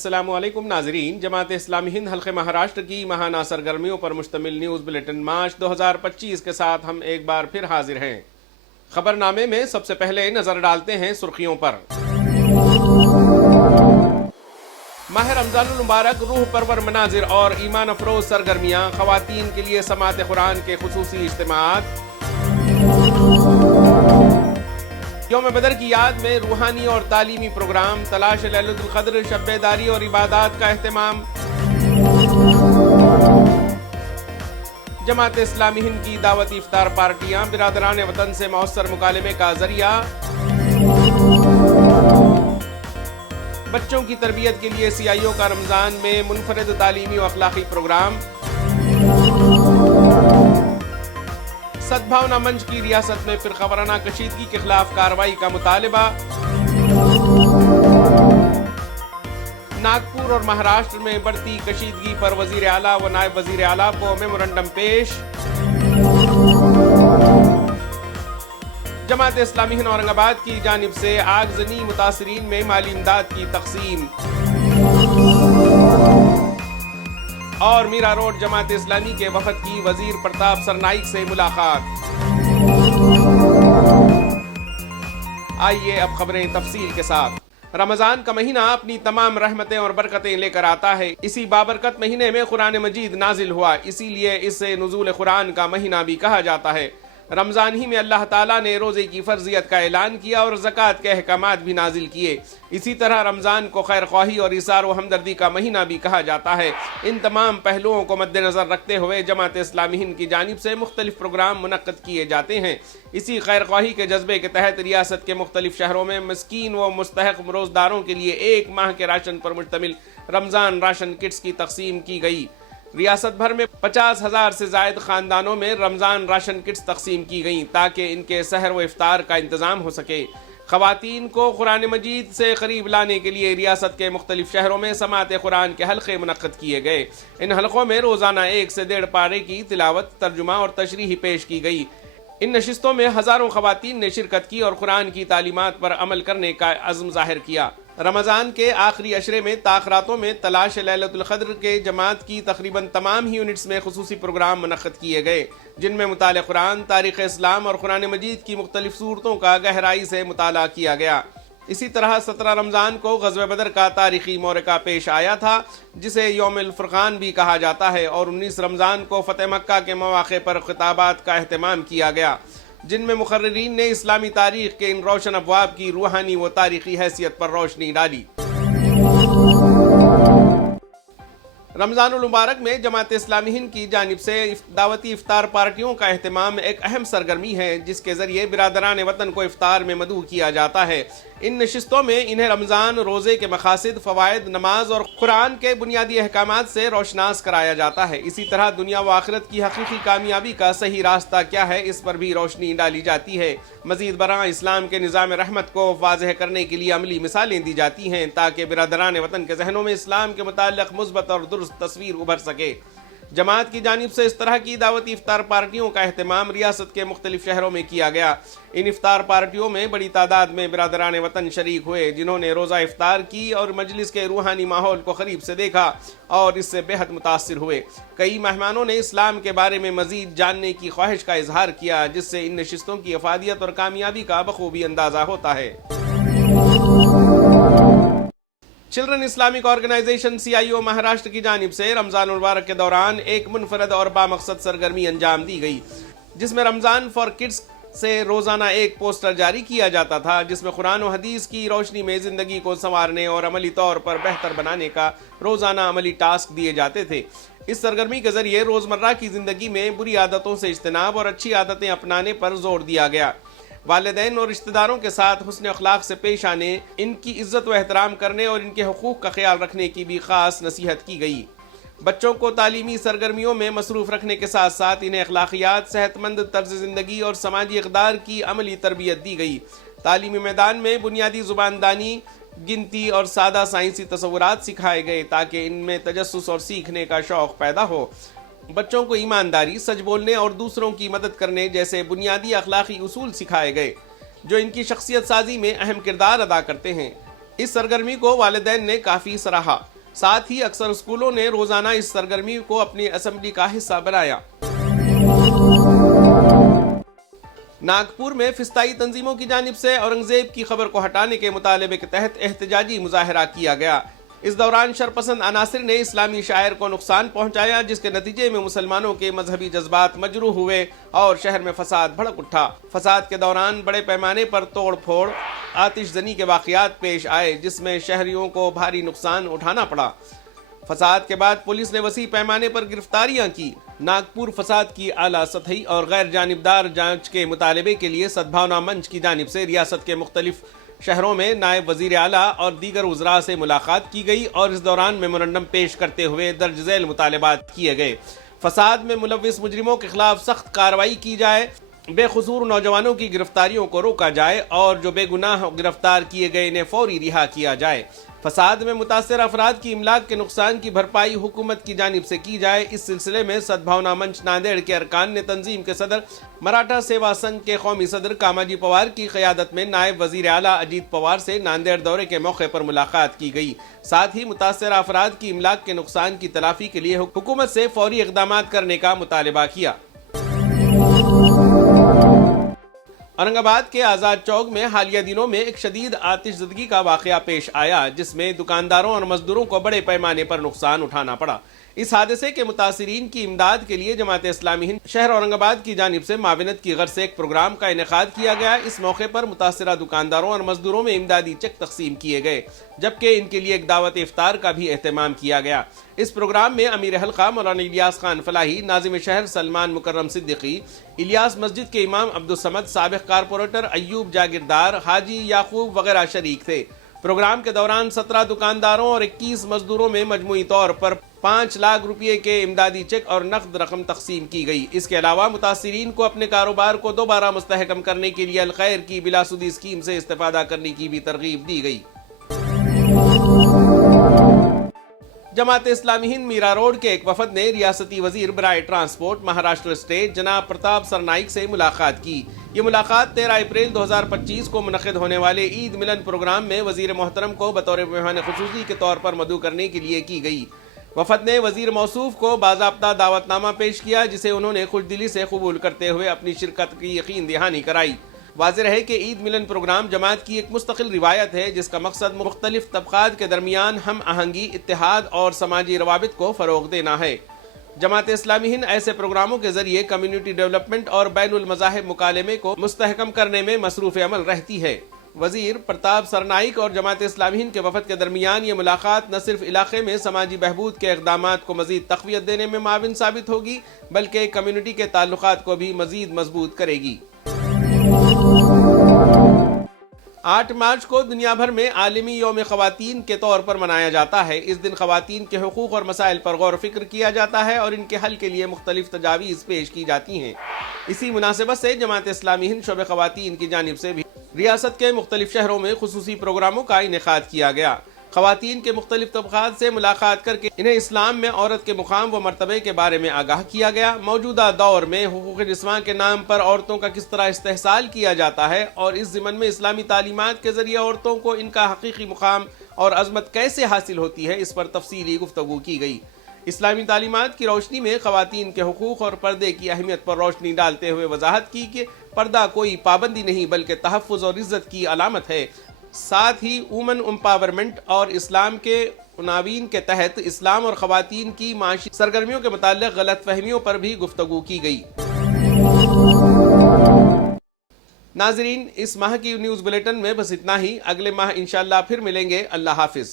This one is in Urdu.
السلام علیکم ناظرین، جماعت اسلامی ہند حلقہ مہاراشٹر کی ماہانہ سرگرمیوں پر مشتمل نیوز بلیٹن مارچ 2025 کے ساتھ ہم ایک بار پھر حاضر ہیں۔ خبر نامے میں سب سے پہلے نظر ڈالتے ہیں سرخیوں پر۔ ماہ رمضان المبارک، روح پرور مناظر اور ایمان افروز سرگرمیاں، خواتین کے لیے سماعت قرآن کے خصوصی اجتماعات۔ یوم بدر کی یاد میں روحانی اور تعلیمی پروگرام، تلاش لیلۃ القدر، شب بیداری اور عبادات کا اہتمام۔ جماعت اسلامی ہند کی دعوتی افطار پارٹیاں، برادران وطن سے مؤثر مکالمے کا ذریعہ۔ بچوں کی تربیت کے لیے CIO کا رمضان میں منفرد تعلیمی و اخلاقی پروگرام۔ سدبھاونا منچ کی ریاست میں فرقہ وارانہ کشیدگی کے خلاف کارروائی کا مطالبہ۔ ناگپور اور مہاراشٹر میں بڑھتی کشیدگی پر وزیر اعلیٰ و نائب وزیر اعلیٰ کو میمورنڈم پیش۔ جماعت اسلامی ہند اورنگ آباد کی جانب سے آگزنی متاثرین میں مالی امداد کی تقسیم۔ اور میرا روڈ جماعت اسلامی کے وفد کی وزیر پرتاپ سرنائک سے ملاقات۔ آئیے اب خبریں تفصیل کے ساتھ۔ رمضان کا مہینہ اپنی تمام رحمتیں اور برکتیں لے کر آتا ہے۔ اسی بابرکت مہینے میں قرآن مجید نازل ہوا، اسی لیے اسے نزول قرآن کا مہینہ بھی کہا جاتا ہے۔ رمضان ہی میں اللہ تعالیٰ نے روزے کی فرضیت کا اعلان کیا اور زکوٰۃ کے احکامات بھی نازل کیے۔ اسی طرح رمضان کو خیر خواہی اور ایثار و ہمدردی کا مہینہ بھی کہا جاتا ہے۔ ان تمام پہلوؤں کو مد نظر رکھتے ہوئے جماعت اسلامی ہند کی جانب سے مختلف پروگرام منعقد کیے جاتے ہیں۔ اسی خیر خواہی کے جذبے کے تحت ریاست کے مختلف شہروں میں مسکین و مستحق روزداروں کے لیے ایک ماہ کے راشن پر مشتمل رمضان راشن کٹس کی تقسیم کی گئی۔ ریاست بھر میں 50,000 سے زائد خاندانوں میں رمضان راشن کٹس تقسیم کی گئیں تاکہ ان کے سحر و افطار کا انتظام ہو سکے۔ خواتین کو قرآن مجید سے قریب لانے کے لیے ریاست کے مختلف شہروں میں سماعت قرآن کے حلقے منعقد کیے گئے۔ ان حلقوں میں روزانہ 1 سے 1.5 پارے کی تلاوت، ترجمہ اور تشریح پیش کی گئی۔ ان نشستوں میں ہزاروں خواتین نے شرکت کی اور قرآن کی تعلیمات پر عمل کرنے کا عزم ظاہر کیا۔ رمضان کے آخری عشرے میں تاخراتوں میں تلاش لیلۃ القدر کے جماعت کی تقریباً تمام ہی یونٹس میں خصوصی پروگرام منعقد کیے گئے، جن میں مطالعہ قرآن، تاریخ اسلام اور قرآن مجید کی مختلف صورتوں کا گہرائی سے مطالعہ کیا گیا۔ اسی طرح 17 رمضان کو غزوہ بدر کا تاریخی معرکہ پیش آیا تھا، جسے یوم الفرقان بھی کہا جاتا ہے، اور 19 رمضان کو فتح مکہ کے مواقع پر خطابات کا اہتمام کیا گیا، جن میں مقررین نے اسلامی تاریخ کے ان روشن ابواب کی روحانی و تاریخی حیثیت پر روشنی ڈالی۔ رمضان المبارک میں جماعت اسلامی ہند کی جانب سے دعوتی افطار پارٹیوں کا اہتمام ایک اہم سرگرمی ہے، جس کے ذریعے برادران وطن کو افطار میں مدعو کیا جاتا ہے۔ ان نشستوں میں انہیں رمضان روزے کے مقاصد، فوائد، نماز اور قرآن کے بنیادی احکامات سے روشناس کرایا جاتا ہے۔ اسی طرح دنیا و آخرت کی حقیقی کامیابی کا صحیح راستہ کیا ہے، اس پر بھی روشنی ڈالی جاتی ہے۔ مزید برآں اسلام کے نظام رحمت کو واضح کرنے کے لیے عملی مثالیں دی جاتی ہیں تاکہ برادران وطن کے ذہنوں میں اسلام کے متعلق مثبت اور درست تصویر ابھر سکے۔ جماعت کی جانب سے اس طرح کی دعوتی افطار پارٹیوں کا اہتمام ریاست کے مختلف شہروں میں کیا گیا۔ ان افطار پارٹیوں میں بڑی تعداد میں برادران وطن شریک ہوئے، جنہوں نے روزہ افطار کی اور مجلس کے روحانی ماحول کو قریب سے دیکھا اور اس سے بے حد متاثر ہوئے۔ کئی مہمانوں نے اسلام کے بارے میں مزید جاننے کی خواہش کا اظہار کیا، جس سے ان نشستوں کی افادیت اور کامیابی کا بخوبی اندازہ ہوتا ہے۔ Children Islamic organisation CIO Maharashtra کی جانب سے رمضان المبارک کے دوران ایک منفرد اور بامقصد سرگرمی انجام دی گئی، جس میں رمضان فار کڈس سے روزانہ ایک پوسٹر جاری کیا جاتا تھا، جس میں قرآن و حدیث کی روشنی میں زندگی کو سنوارنے اور عملی طور پر بہتر بنانے کا روزانہ عملی ٹاسک دیے جاتے تھے۔ اس سرگرمی کے ذریعے روزمرہ کی زندگی میں بری عادتوں سے اجتناب اور اچھی عادتیں اپنانے پر زور دیا گیا۔ والدین اور رشتہ داروں کے ساتھ حسن اخلاق سے پیش آنے، ان کی عزت و احترام کرنے اور ان کے حقوق کا خیال رکھنے کی بھی خاص نصیحت کی گئی۔ بچوں کو تعلیمی سرگرمیوں میں مصروف رکھنے کے ساتھ ساتھ انہیں اخلاقیات، صحت مند طرز زندگی اور سماجی اقدار کی عملی تربیت دی گئی۔ تعلیمی میدان میں بنیادی زباندانی، گنتی اور سادہ سائنسی تصورات سکھائے گئے تاکہ ان میں تجسس اور سیکھنے کا شوق پیدا ہو۔ بچوں کو ایمانداری، سچ بولنے اور دوسروں کی مدد کرنے جیسے بنیادی اخلاقی اصول سکھائے گئے، جو ان کی شخصیت سازی میں اہم کردار ادا کرتے ہیں۔ اس سرگرمی کو والدین نے کافی سراہا۔ ساتھ ہی اکثر اسکولوں نے روزانہ اس سرگرمی کو اپنی اسمبلی کا حصہ بنایا۔ ناگپور میں فسطائی تنظیموں کی جانب سے اورنگزیب کی خبر کو ہٹانے کے مطالبے کے تحت احتجاجی مظاہرہ کیا گیا۔ اس دوران شرپسند عناصر نے اسلامی شاعر کو نقصان پہنچایا، جس کے نتیجے میں مسلمانوں کے مذہبی جذبات مجروح ہوئے اور شہر میں فساد بھڑک اٹھا۔ فساد کے دوران بڑے پیمانے پر توڑ پھوڑ، آتش زنی کے واقعات پیش آئے، جس میں شہریوں کو بھاری نقصان اٹھانا پڑا۔ فساد کے بعد پولیس نے وسیع پیمانے پر گرفتاریاں کی۔ ناگپور فساد کی اعلیٰ سطحی اور غیر جانبدار جانچ کے مطالبے کے لیے سدبھاونا منچ کی جانب سے ریاست کے مختلف شہروں میں نائب وزیر اعلیٰ اور دیگر وزراء سے ملاقات کی گئی اور اس دوران میمورنڈم پیش کرتے ہوئے درج ذیل مطالبات کیے گئے۔ فساد میں ملوث مجرموں کے خلاف سخت کارروائی کی جائے، بے قصور نوجوانوں کی گرفتاریوں کو روکا جائے اور جو بے گناہ گرفتار کیے گئے انہیں فوری رہا کیا جائے۔ فساد میں متاثر افراد کی املاک کے نقصان کی بھرپائی حکومت کی جانب سے کی جائے۔ اس سلسلے میں سدبھاونا منچ ناندیڑ کے ارکان نے تنظیم کے صدر، مراٹھا سیوا سنگھ کے قومی صدر کاماجی پوار کی قیادت میں نائب وزیر اعلیٰ اجیت پوار سے ناندیڑ دورے کے موقع پر ملاقات کی گئی۔ ساتھ ہی متاثرہ افراد کی املاک کے نقصان کی تلافی کے لیے حکومت سے فوری اقدامات کرنے کا مطالبہ کیا۔ اورنگ آباد کے آزاد چوک میں حالیہ دنوں میں ایک شدید آتش زدگی کا واقعہ پیش آیا، جس میں دکانداروں اور مزدوروں کو بڑے پیمانے پر نقصان اٹھانا پڑا۔ اس حادثے کے متاثرین کی امداد کے لیے جماعت اسلامی ہند شہر اورنگ آباد کی جانب سے معاونت کی غرض سے ایک پروگرام کا انعقاد کیا گیا۔ اس موقع پر متاثرہ دکانداروں اور مزدوروں میں امدادی چیک تقسیم کیے گئے، جبکہ ان کے لیے ایک دعوت افطار کا بھی اہتمام کیا گیا۔ اس پروگرام میں امیر حلقہ مولانا الیاس خان فلاحی، ناظم شہر سلمان مکرم صدیقی، الیاس مسجد کے امام عبدالصمد، سابق کارپوریٹر ایوب جاگیردار، حاجی یعقوب وغیرہ شریک تھے۔ پروگرام کے دوران 17 دکانداروں اور 21 مزدوروں میں مجموعی طور پر 5 لاکھ روپے کے امدادی چیک اور نقد رقم تقسیم کی گئی۔ اس کے علاوہ متاثرین کو اپنے کاروبار کو دوبارہ مستحکم کرنے کے لیے الخیر کی بلا سودی اسکیم سے استفادہ کرنے کی بھی ترغیب دی گئی۔ جماعت اسلامی ہند میرا روڈ کے ایک وفد نے ریاستی وزیر برائے ٹرانسپورٹ مہاراشٹر اسٹیٹ جناب پرتاپ سرنائک سے ملاقات کی۔ یہ ملاقات 13 اپریل 2025 کو منعقد ہونے والے عید ملن پروگرام میں وزیر محترم کو بطور مہمان خصوصی کے طور پر مدعو کرنے کے لیے کی گئی۔ وفد نے وزیر موصوف کو باضابطہ دعوت نامہ پیش کیا، جسے انہوں نے خوش دلی سے قبول کرتے ہوئے اپنی شرکت کی یقین دہانی کرائی۔ واضح ہے کہ عید ملن پروگرام جماعت کی ایک مستقل روایت ہے، جس کا مقصد مختلف طبقات کے درمیان ہم آہنگی، اتحاد اور سماجی روابط کو فروغ دینا ہے۔ جماعت اسلامی ہند ایسے پروگراموں کے ذریعے کمیونٹی ڈیولپمنٹ اور بین المذاہب مکالمے کو مستحکم کرنے میں مصروف عمل رہتی ہے۔ وزیر پرتاپ سرنائک اور جماعت اسلامی ہند کے وفد کے درمیان یہ ملاقات نہ صرف علاقے میں سماجی بہبود کے اقدامات کو مزید تقویت دینے میں معاون ثابت ہوگی، بلکہ کمیونٹی کے تعلقات کو بھی مزید مضبوط کرے گی۔ 8 مارچ کو دنیا بھر میں عالمی یوم خواتین کے طور پر منایا جاتا ہے۔ اس دن خواتین کے حقوق اور مسائل پر غور و فکر کیا جاتا ہے اور ان کے حل کے لیے مختلف تجاویز پیش کی جاتی ہیں۔ اسی مناسبت سے جماعت اسلامی ہند شعبہ خواتین کی جانب سے بھی ریاست کے مختلف شہروں میں خصوصی پروگراموں کا انعقاد کیا گیا۔ خواتین کے مختلف طبقات سے ملاقات کر کے انہیں اسلام میں عورت کے مقام و مرتبے کے بارے میں آگاہ کیا گیا۔ موجودہ دور میں حقوق نسواں کے نام پر عورتوں کا کس طرح استحصال کیا جاتا ہے اور اس ضمن میں اسلامی تعلیمات کے ذریعے عورتوں کو ان کا حقیقی مقام اور عظمت کیسے حاصل ہوتی ہے، اس پر تفصیلی گفتگو کی گئی۔ اسلامی تعلیمات کی روشنی میں خواتین کے حقوق اور پردے کی اہمیت پر روشنی ڈالتے ہوئے وضاحت کی کہ پردہ کوئی پابندی نہیں بلکہ تحفظ اور عزت کی علامت ہے۔ ساتھ ہی وومن امپاورمنٹ اور اسلام کے عناوین کے تحت اسلام اور خواتین کی معاشی سرگرمیوں کے متعلق غلط فہمیوں پر بھی گفتگو کی گئی۔ ناظرین، اس ماہ کی نیوز بلیٹن میں بس اتنا ہی۔ اگلے ماہ انشاءاللہ پھر ملیں گے۔ اللہ حافظ۔